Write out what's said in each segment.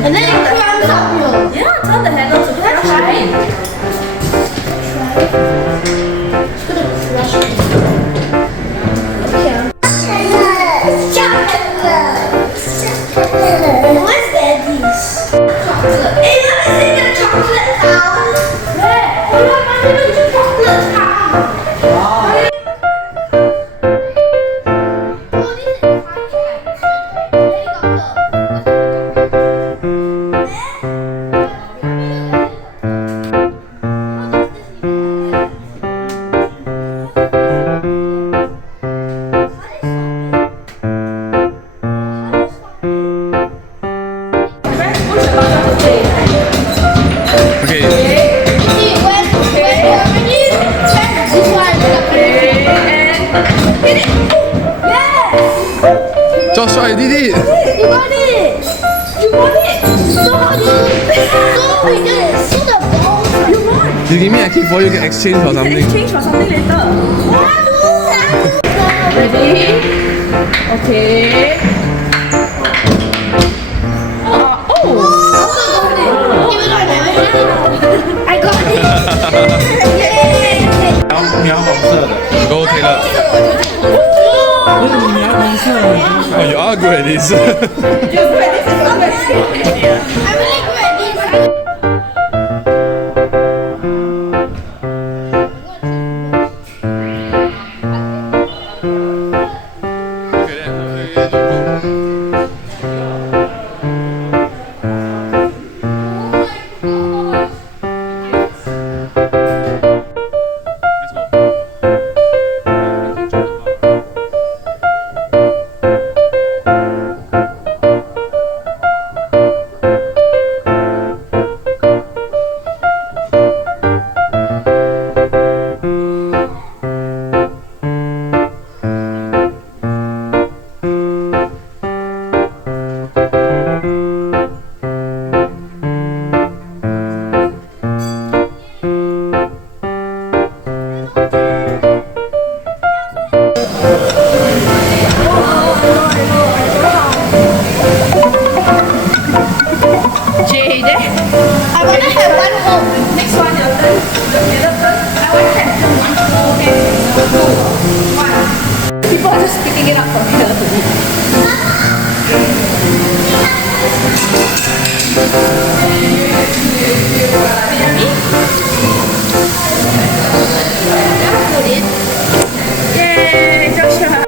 And then it climbs up you. Yeah, turn the handle to crush it. It's gonna crush it. Okay. What's Daddy's? Chocolate. Hey, let me see the chocolate town. Where? Oh, look, I need a chocolate town. Wow. Joshua, you did it! You got it! You got it! So how do you so the balls you won! You give me a key for you can exchange for something. You can exchange for something later. Ready? Okay. I got it! Yay! 描黄色的。 Go OK 了。你描黄色的。Oh, you are good at this. I'm really good at this. I want to have one home. Next one, your turn. I want to have one home. Okay. 2, 1. People are just picking it up from here to eat. Yay, Joshua.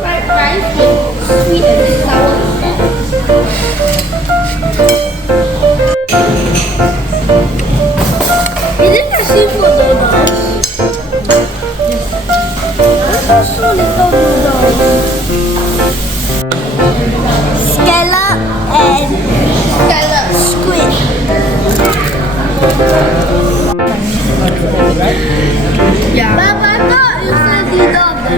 Fried rice with sweet and sour sauce. Is it the seafood noodles? Yes. So little noodles. Scallop and squid. Yeah. But I thought you said these are the